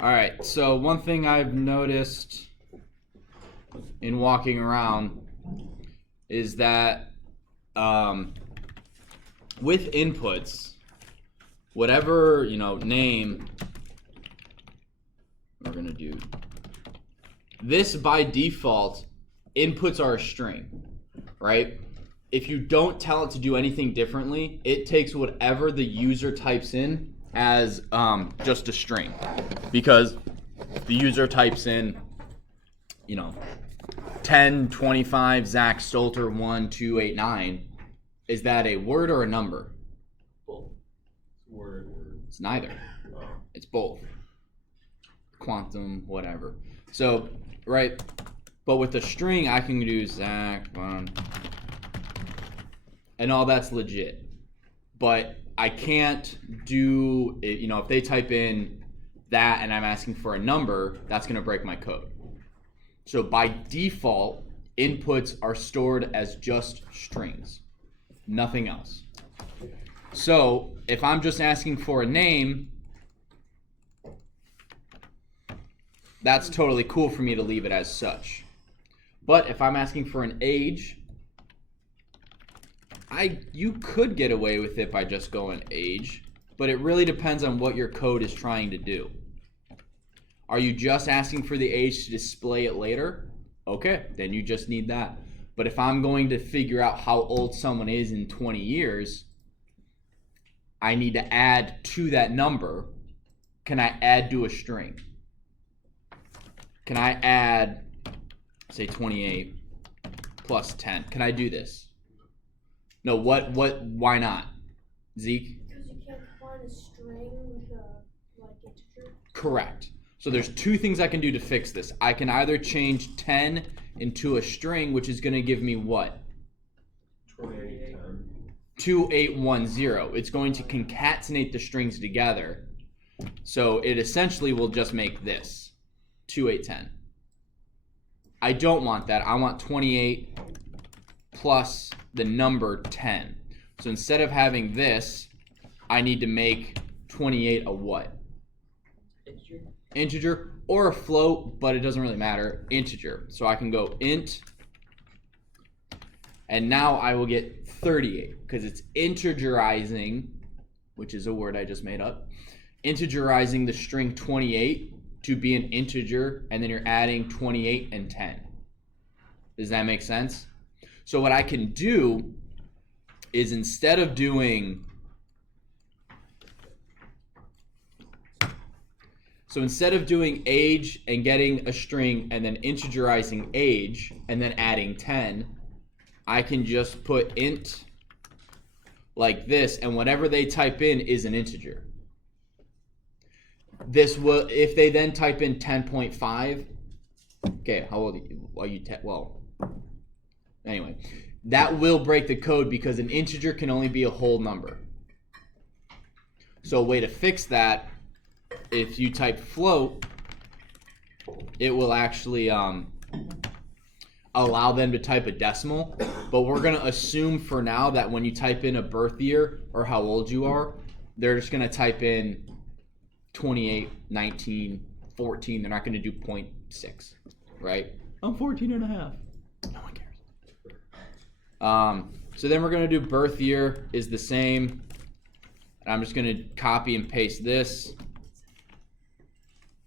All right, so one thing I've noticed in walking around is that with inputs, whatever, name, we're going to do this by default, inputs are a string, right? If you don't tell it to do anything differently, it takes whatever the user types in as just a string, because the user types in 10 25 Zach Stolter 1289. Is that a word or a number? Both. Word. It's neither. Oh. It's both. Quantum, whatever. So, right, but with a string I can do Zach 1 and all that's legit. But I can't do it, if they type in that and I'm asking for a number, that's going to break my code. So by default, inputs are stored as just strings, nothing else. So if I'm just asking for a name, that's totally cool for me to leave it as such. But if I'm asking for an age, you could get away with it by just going age, but it really depends on what your code is trying to do. Are you just asking for the age to display it later? Okay, then you just need that. But if I'm going to figure out how old someone is in 20 years, I need to add to that number. Can I add to a string? Can I add, say 28 plus 10? Can I do this? No, why not? Zeke? Because you can't find a string with a integer. Correct. So there's two things I can do to fix this. I can either change 10 into a string, which is going to give me what? 2810. It's going to concatenate the strings together. So it essentially will just make this 2810. I don't want that. I want 28 plus the number 10. So instead of having this, I need to make 28 a what? Integer or a float, but it doesn't really matter. Integer. So I can go int, and now I will get 38 because it's integerizing, which is a word I just made up, integerizing the string 28 to be an integer, and then you're adding 28 and 10. Does that make sense? So what I can do is instead of doing age and getting a string and then integerizing age and then adding 10, I can just put int like this, and whatever they type in is an integer. This will, if they then type in 10.5, okay, how old are you? Well, anyway, that will break the code because an integer can only be a whole number. So a way to fix that, if you type float, it will actually allow them to type a decimal. But we're going to assume for now that when you type in a birth year or how old you are, they're just going to type in 28, 19, 14. They're not going to do 0.6, right? I'm 14 and a half. No one cares. So then we're going to do birth year is the same. And I'm just going to copy and paste this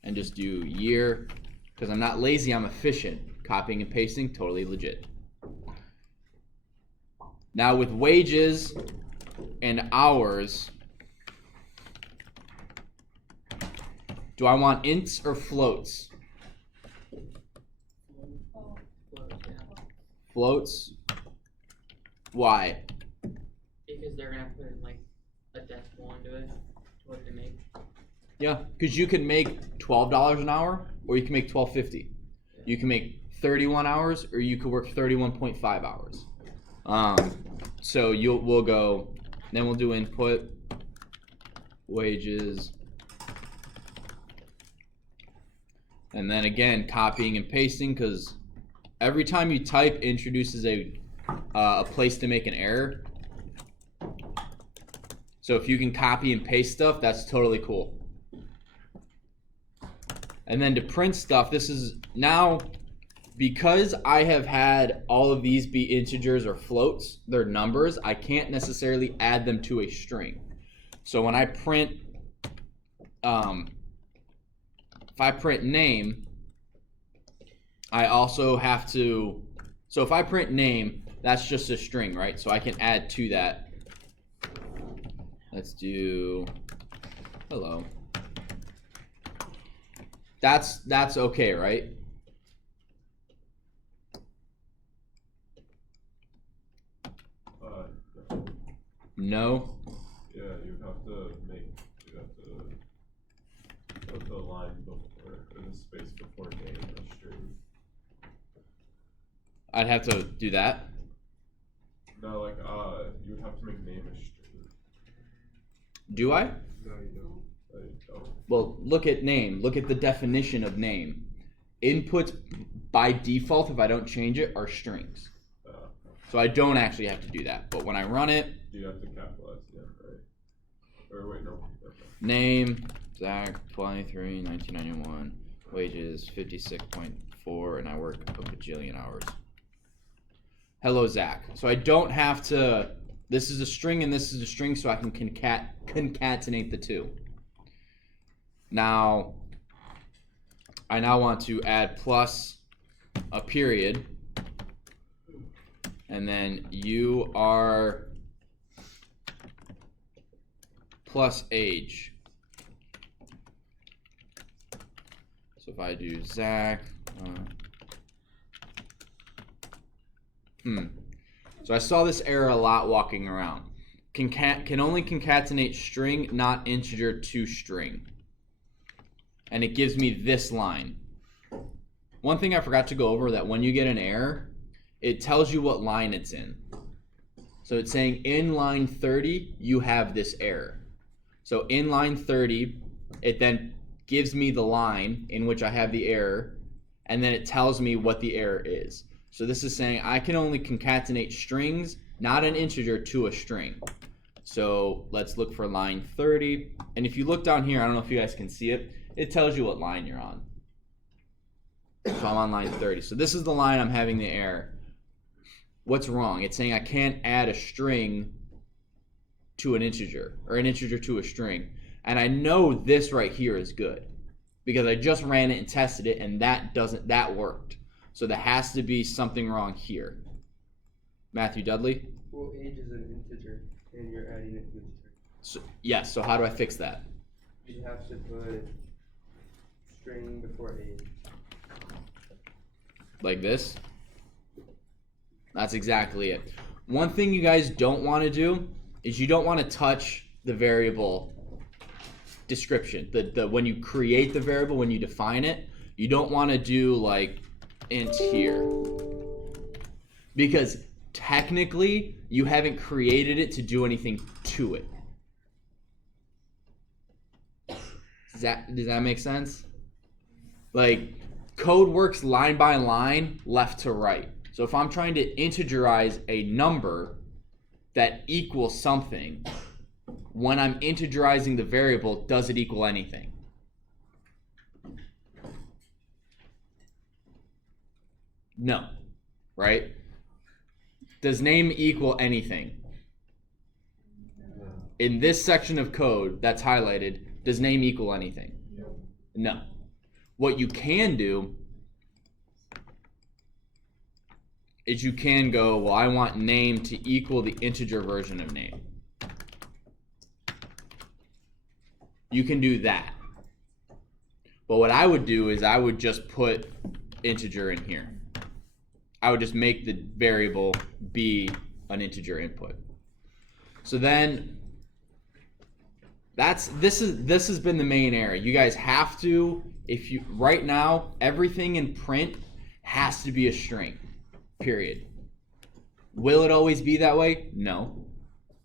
and just do year, because I'm not lazy, I'm efficient. Copying and pasting, totally legit. Now with wages and hours, do I want ints or floats? Floats. Why? Because they're gonna put in like a decimal into it. What they make. Yeah, because you can make $12 an hour, or you can make $12.50. You can make 31 hours, or you could work 31.5 hours. So we'll go, then we'll do input, wages, and then again copying and pasting, because every time you type introduces a place to make an error. So if you can copy and paste stuff, that's totally cool. And then to print stuff, this is now, because I have had all of these be integers or floats, they're numbers, I can't necessarily add them to a string. So when I print, if I print name, I also have to, so if I print name, that's just a string, right? So I can add to that. Let's do hello. That's okay, right? No. Yeah, you have to put the line before, or the space before name a string. I'd have to do that. No, like, you would have to make name a string. Do I? No, you don't. You don't. Well, look at name. Look at the definition of name. Inputs by default, if I don't change it, are strings. So I don't actually have to do that. But when I run it, You have to capitalize, yeah, right? Or wait, no. Okay. name, Zach, 23, 1991, wages, 56.4, and I work a bajillion hours. Hello, Zach. So I don't have to, this is a string and this is a string, so I can concatenate the two. Now, I now want to add plus a period, and then you are plus age. So if I do Zach, so I saw this error a lot walking around. Can only concatenate string, not integer to string. And it gives me this line. One thing I forgot to go over, that when you get an error, it tells you what line it's in. So it's saying in line 30, you have this error. So in line 30, it then gives me the line in which I have the error, and then it tells me what the error is. So this is saying I can only concatenate strings, not an integer, to a string. So let's look for line 30. And if you look down here, I don't know if you guys can see it, it tells you what line you're on. So I'm on line 30. So this is the line I'm having the error. What's wrong? It's saying I can't add a string to an integer, or an integer to a string. And I know this right here is good because I just ran it and tested it, and that worked. So there has to be something wrong here. Matthew Dudley? Well, age is an integer, and you're adding it to a string. So, yes, so how do I fix that? You have to put string before age. Like this? That's exactly it. One thing you guys don't want to do is you don't want to touch the variable description. The when you create the variable, when you define it, you don't want to do like int here. Because technically, you haven't created it to do anything to it. Does that make sense? Like, code works line by line, left to right. So if I'm trying to integerize a number that equals something, when I'm integerizing the variable, does it equal anything? No, right? Does name equal anything? In this section of code that's highlighted, does name equal anything? No. What you can do is you can go, well, I want name to equal the integer version of name. You can do that. But what I would do is I would just put integer in here. I would just make the variable be an integer input. So then this has been the main error. You guys have to, right now, everything in print has to be a string. Period. Will it always be that way? No.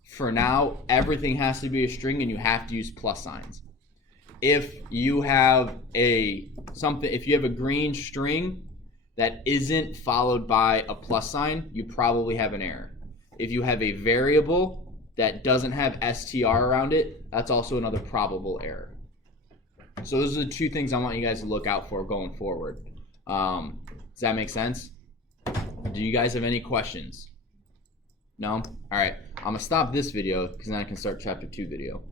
For now, everything has to be a string, and you have to use plus signs. If you have if you have a green string that isn't followed by a plus sign, you probably have an error. If you have a variable that doesn't have str around it, that's also another probable error. So those are the two things I want you guys to look out for going forward. Does that make sense? Do you guys have any questions? No? Alright. I'm going to stop this video because then I can start chapter 2 video.